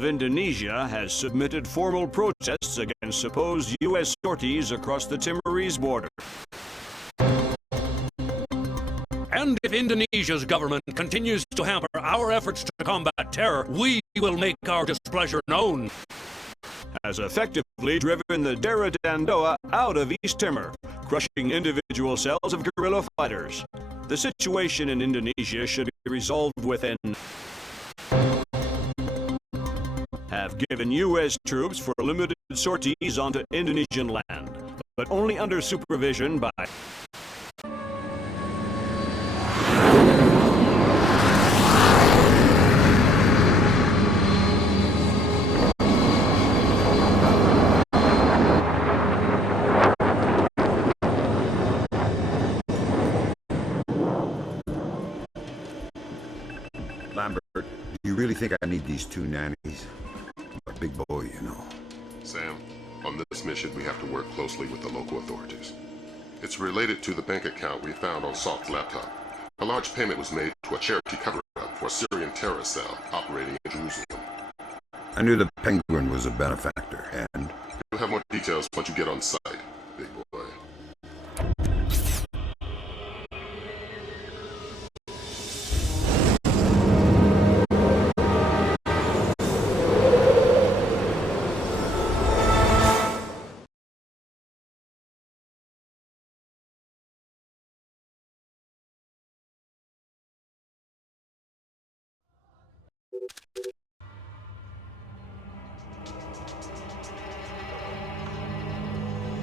of Indonesia has submitted formal protests against supposed U.S. sorties across the Timorese border. And if Indonesia's government continues to hamper our efforts to combat terror, we will make our displeasure known. Has effectively driven the Dera Dandoa out of East Timor, crushing individual cells of guerrilla fighters. The situation in Indonesia should be resolved within. Have given U.S. troops for limited sorties onto Indonesian land, but only under supervision by. Lambert, do you really think I need these two nannies? I'm a big boy, you know. Sam, on this mission we have to work closely with the local authorities. It's related to the bank account we found on Salt's laptop. A large payment was made to a charity cover-up for a Syrian terror cell operating in Jerusalem. I knew the Penguin was a benefactor, and... You'll have more details once you get on site, big boy.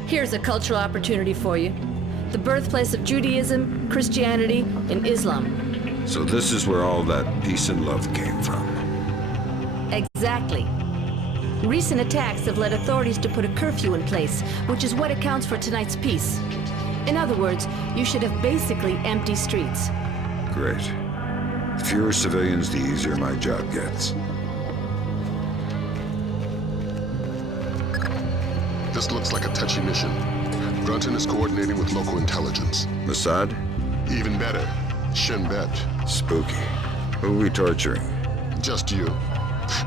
Here's a cultural opportunity for you. The birthplace of Judaism, Christianity, and Islam. So this is where all that peace and love came from. Exactly. Recent attacks have led authorities to put a curfew in place, which is what accounts for tonight's peace. In other words, you should have basically empty streets. Great. The fewer civilians, the easier my job gets. This looks like a touchy mission. Brunton is coordinating with local intelligence. Mossad? Even better, Shin Bet. Spooky. Who are we torturing? Just you.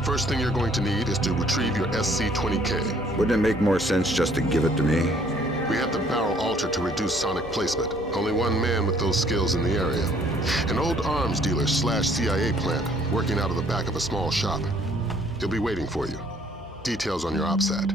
First thing you're going to need is to retrieve your SC-20K. Wouldn't it make more sense just to give it to me? We have the barrel altered to reduce sonic placement. Only one man with those skills in the area. An old arms dealer / CIA plant working out of the back of a small shop. He'll be waiting for you. Details on your OPSAT.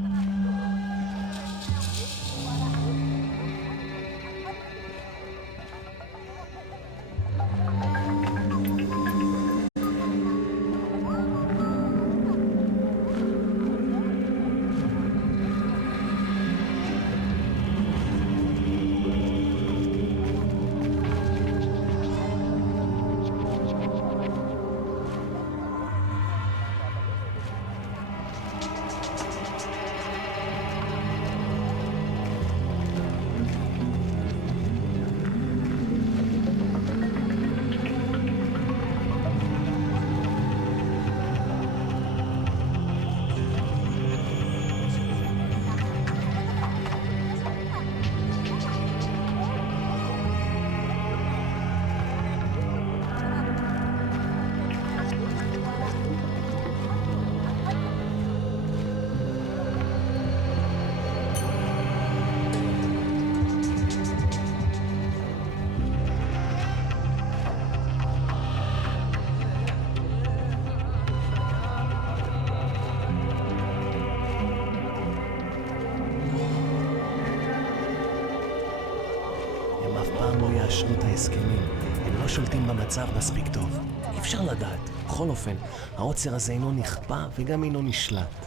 לא יאשרו את ההסכמים. הם לא שולטים במצב מספיק טוב. אי אפשר לדעת. בכל אופן, העוצר הזה אינו נכפה וגם אינו נשלט.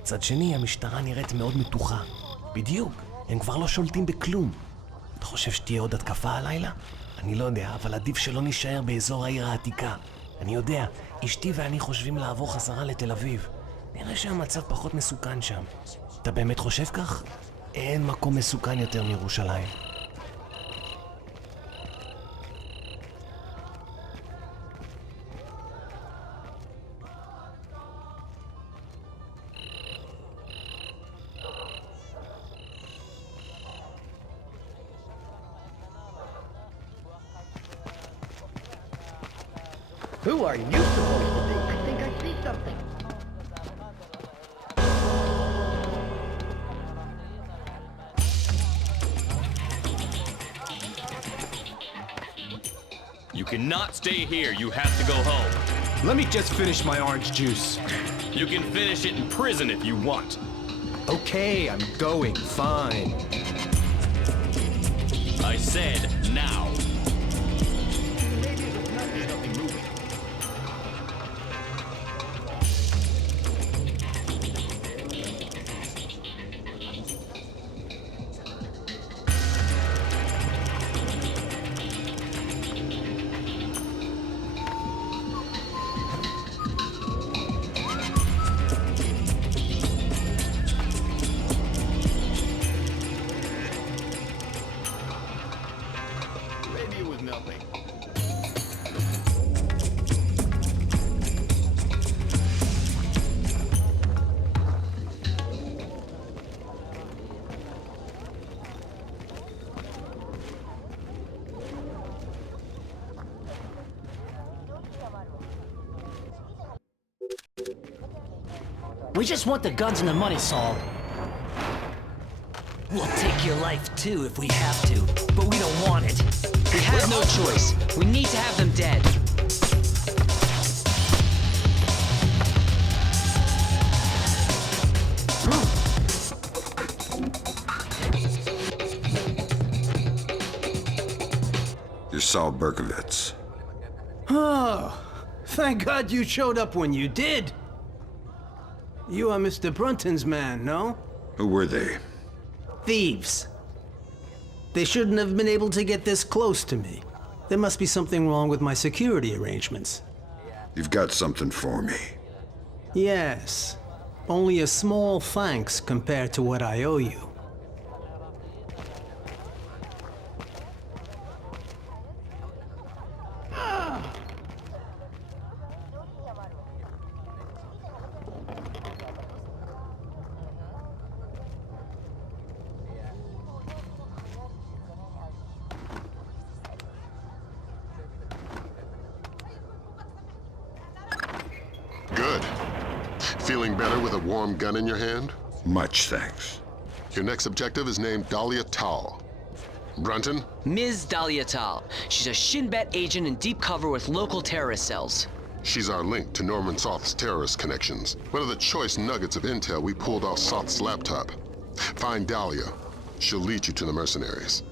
מצד שני, המשטרה נראית מאוד מתוחה. בדיוק, הם כבר לא שולטים בכלום. אתה חושב שתהיה עוד התקפה הלילה? אני לא יודע, אבל עדיף שלא נשאר באזור העיר העתיקה. אני יודע, אשתי ואני חושבים לעבור חזרה לתל אביב. נראה שהמצב פחות מסוכן שם. אתה באמת חושב כך? אין מקום מסוכן יותר מירושלים. Who are you supposed to be? I think I see something. You cannot stay here. You have to go home. Let me just finish my orange juice. You can finish it in prison if you want. Okay, I'm going. Fine. I said now. We just want the guns and the money, Saul. We'll take your life too if we have to, but we don't want it. We have no choice. We need to have them dead. You're Saul Berkovitz. Oh, thank God you showed up when you did. You are Mr. Brunton's man, no? Who were they? Thieves. They shouldn't have been able to get this close to me. There must be something wrong with my security arrangements. You've got something for me. Yes. Only a small thanks compared to what I owe you. Good. Feeling better with a warm gun in your hand? Much thanks. Your next objective is named Dahlia Tal. Brunton? Ms. Dahlia Tal. She's a Shin Bet agent in deep cover with local terrorist cells. She's our link to Norman Soth's terrorist connections. One of the choice nuggets of intel we pulled off Soth's laptop. Find Dahlia. She'll lead you to the mercenaries.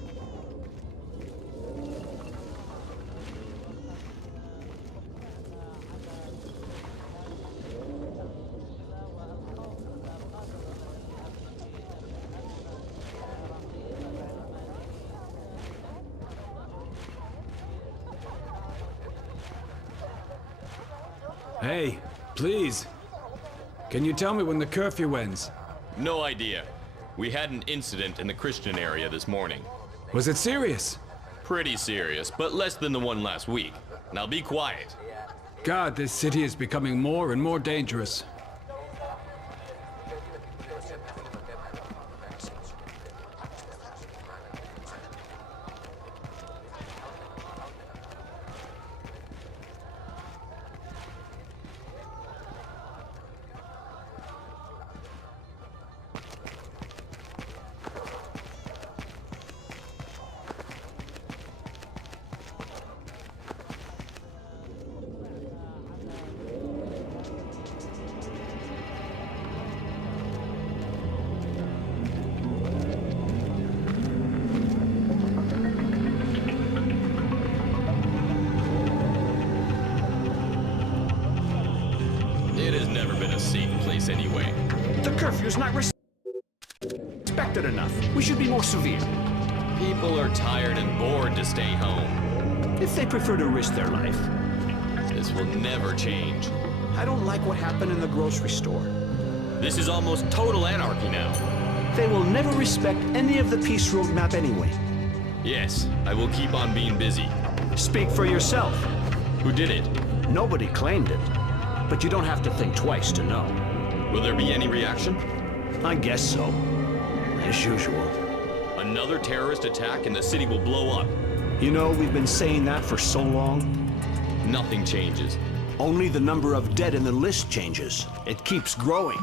Hey, please. Can you tell me when the curfew ends? No idea. We had an incident in the Christian area this morning. Was it serious? Pretty serious, but less than the one last week. Now be quiet. God, this city is becoming more and more dangerous. It has never been a safe place anyway. The curfew's not respected enough. We should be more severe. People are tired and bored to stay home. If they prefer to risk their life. This will never change. I don't like what happened in the grocery store. This is almost total anarchy now. They will never respect any of the peace roadmap anyway. Yes, I will keep on being busy. Speak for yourself. Who did it? Nobody claimed it. But you don't have to think twice to know. Will there be any reaction? I guess so. As usual. Another terrorist attack and the city will blow up. You know, we've been saying that for so long. Nothing changes. Only the number of dead in the list changes. It keeps growing.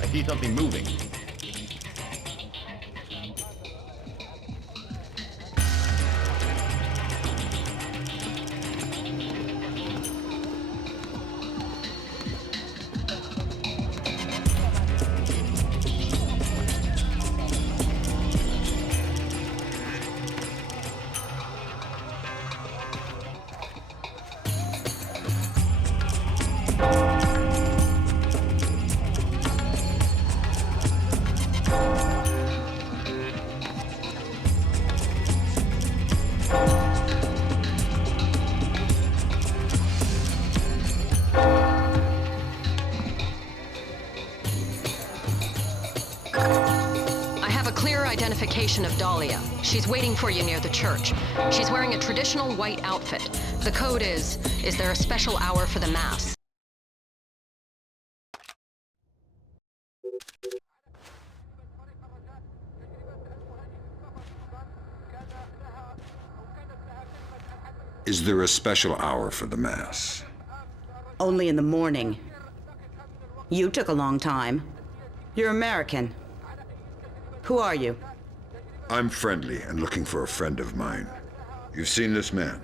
I see something moving. Identification of Dahlia. She's waiting for you near the church. She's wearing a traditional white outfit. The code is there a special hour for the Mass? Is there a special hour for the Mass? Only in the morning. You took a long time. You're American. Who are you? I'm friendly and looking for a friend of mine. You've seen this man?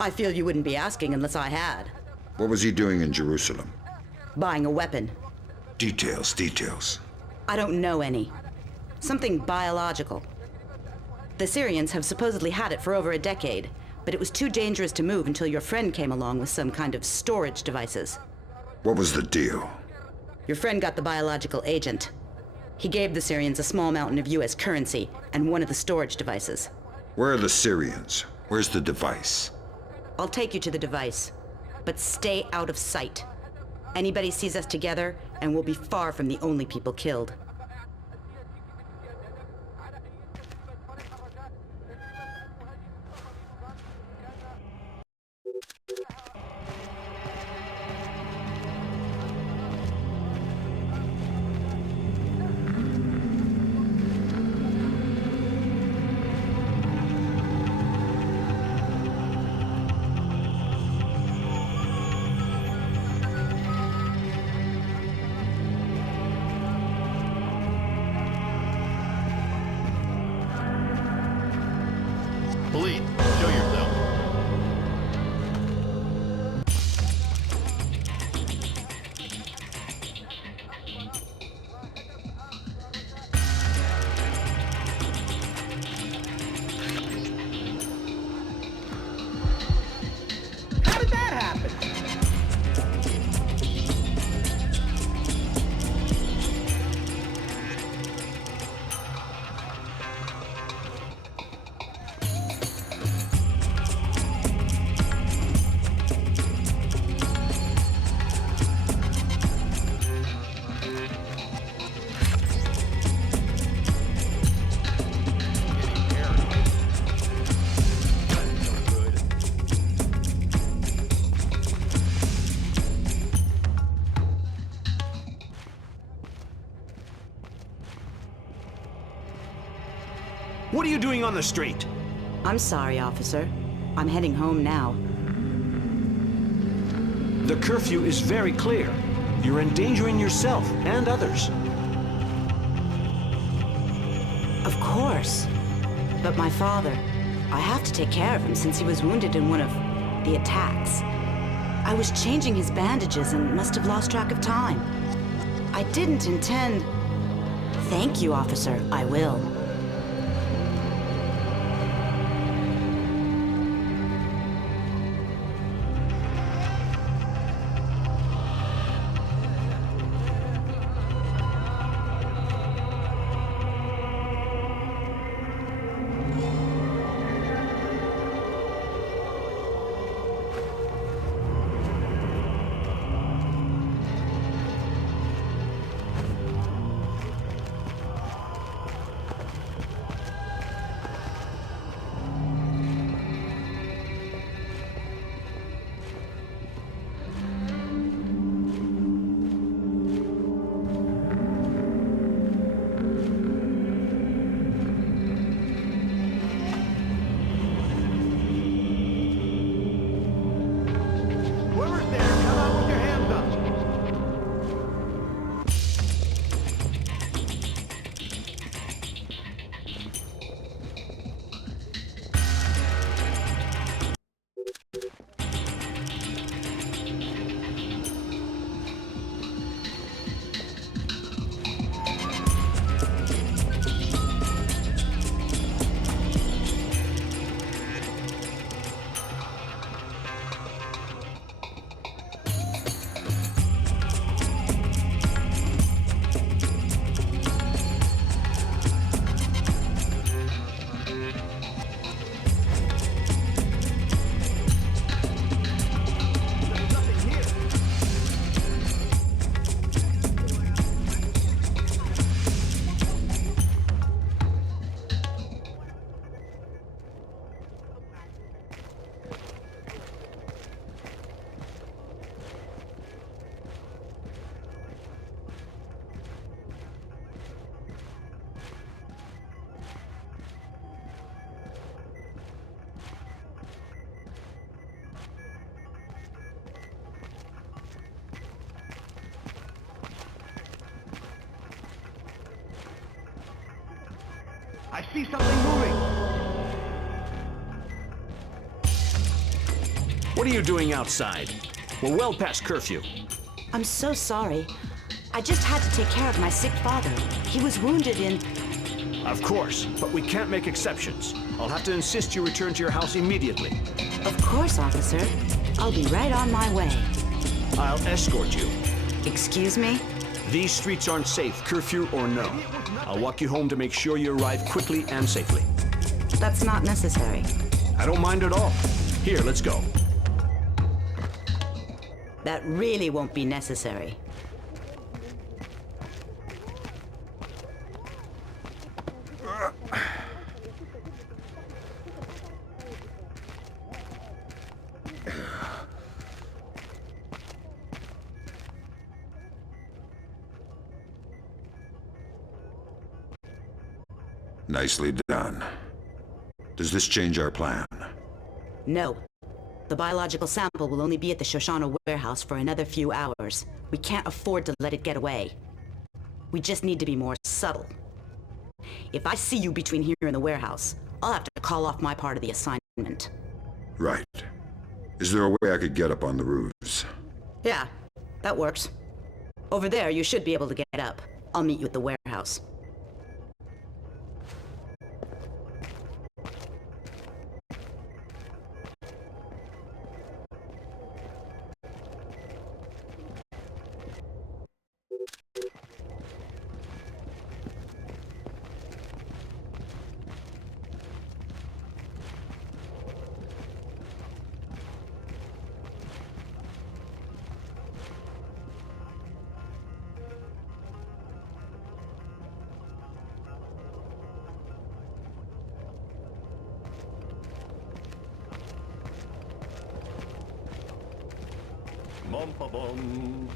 I feel you wouldn't be asking unless I had. What was he doing in Jerusalem? Buying a weapon. Details. I don't know any. Something biological. The Syrians have supposedly had it for over a decade, but it was too dangerous to move until your friend came along with some kind of storage devices. What was the deal? Your friend got the biological agent. He gave the Syrians a small mountain of US currency and one of the storage devices. Where are the Syrians? Where's the device? I'll take you to the device, but stay out of sight. Anybody sees us together, and we'll be far from the only people killed. Police, show yourself. How did that happen? What are you doing on the street? I'm sorry, officer. I'm heading home now. The curfew is very clear. You're endangering yourself and others. Of course. But my father, I have to take care of him since he was wounded in one of the attacks. I was changing his bandages and must have lost track of time. I didn't intend... Thank you, officer. I will. I see something moving! What are you doing outside? We're well past curfew. I'm so sorry. I just had to take care of my sick father. He was wounded in... Of course, but we can't make exceptions. I'll have to insist you return to your house immediately. Of course, officer. I'll be right on my way. I'll escort you. Excuse me? These streets aren't safe, curfew or no. I'll walk you home to make sure you arrive quickly and safely. That's not necessary. I don't mind at all. Here, let's go. That really won't be necessary. Nicely done. Does this change our plan? No. The biological sample will only be at the Shoshana warehouse for another few hours. We can't afford to let it get away. We just need to be more subtle. If I see you between here and the warehouse, I'll have to call off my part of the assignment. Right. Is there a way I could get up on the roofs? Yeah, that works. Over there, you should be able to get up. I'll meet you at the warehouse. Bum-ba-bum.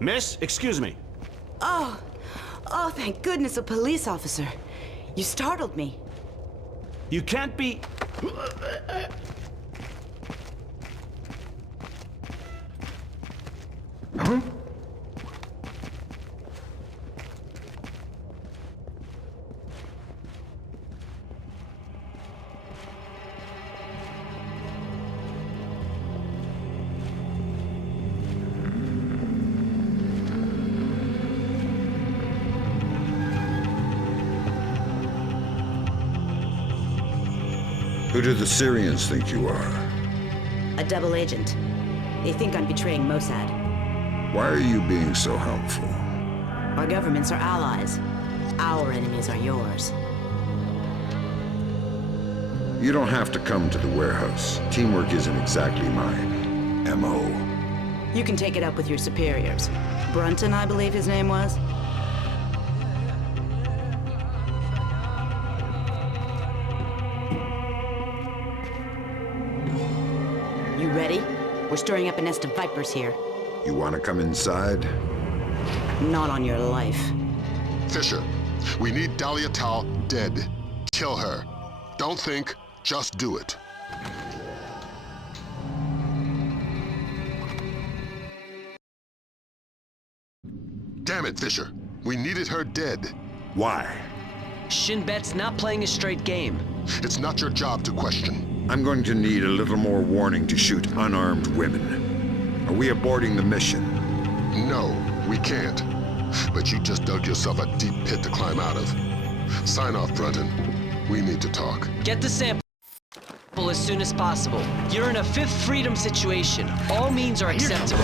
Miss, excuse me. Oh, thank goodness, a police officer. You startled me. You can't be... Huh? Who do the Syrians think you are? A double agent. They think I'm betraying Mossad. Why are you being so helpful? Our governments are allies. Our enemies are yours. You don't have to come to the warehouse. Teamwork isn't exactly my MO. You can take it up with your superiors. Brunton, I believe his name was. You ready? We're stirring up a nest of vipers here. You want to come inside? Not on your life. Fisher, we need Dahlia Tal dead. Kill her. Don't think, just do it. Damn it, Fisher. We needed her dead. Why? Shin Bet's not playing a straight game. It's not your job to question. I'm going to need a little more warning to shoot unarmed women. Are we aborting the mission? No, we can't. But you just dug yourself a deep pit to climb out of. Sign off, Brunton. We need to talk. Get the sample as soon as possible. You're in a Fifth Freedom situation. All means are acceptable.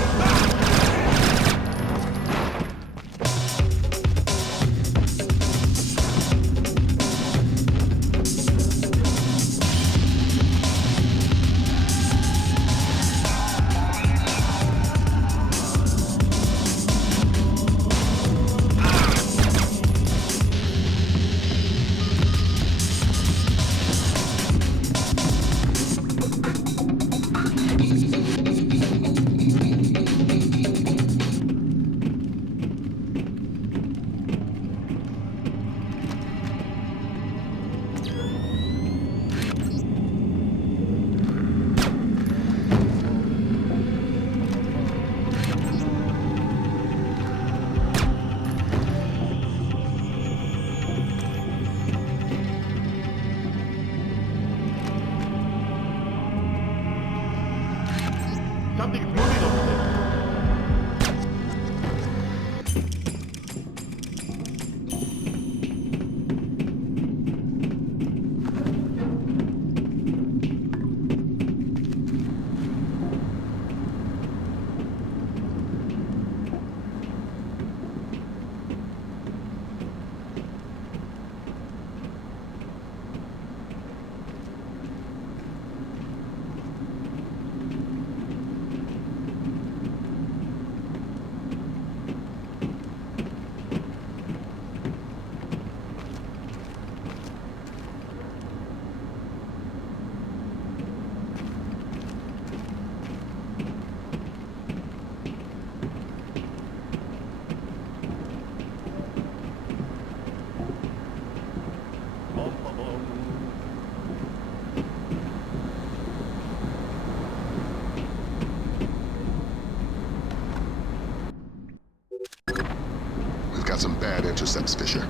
got some bad intercepts, Fisher.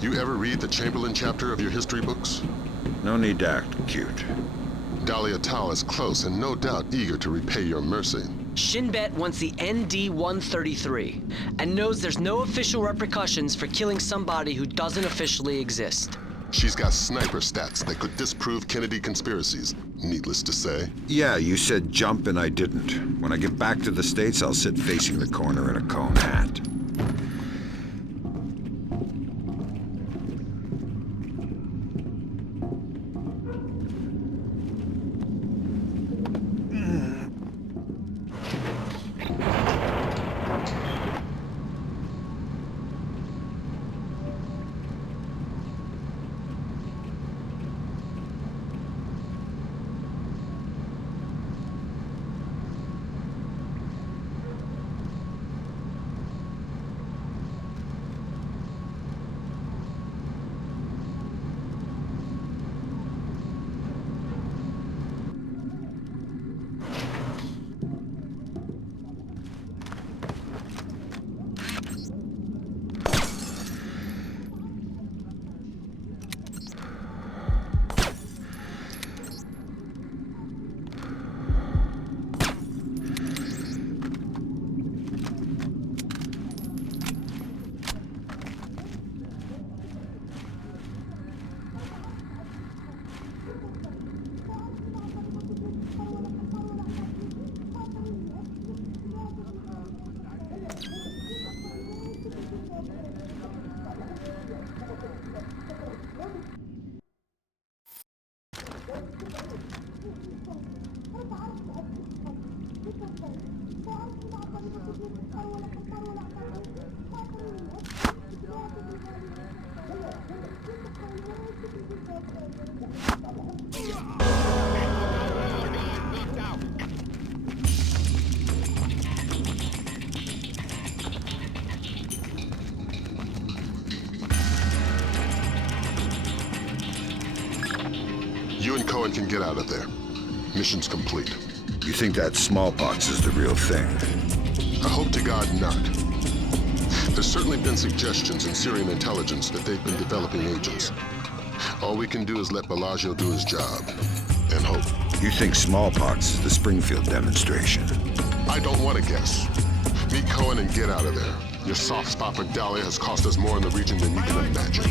You ever read the Chamberlain chapter of your history books? No need to act cute. Dahlia Tal is close and no doubt eager to repay your mercy. Shinbet wants the ND-133 and knows there's no official repercussions for killing somebody who doesn't officially exist. She's got sniper stats that could disprove Kennedy conspiracies, needless to say. Yeah, you said jump and I didn't. When I get back to the States, I'll sit facing the corner in a cone hat. You and Cohen can get out of there. Mission's complete. You think that smallpox is the real thing? I hope to God not. There's certainly been suggestions in Syrian intelligence that they've been developing agents. All we can do is let Bellagio do his job, and hope. You think smallpox is the Springfield demonstration? I don't want to guess. Meet Cohen and get out of there. Your soft spot for Dahlia has cost us more in the region than you can imagine.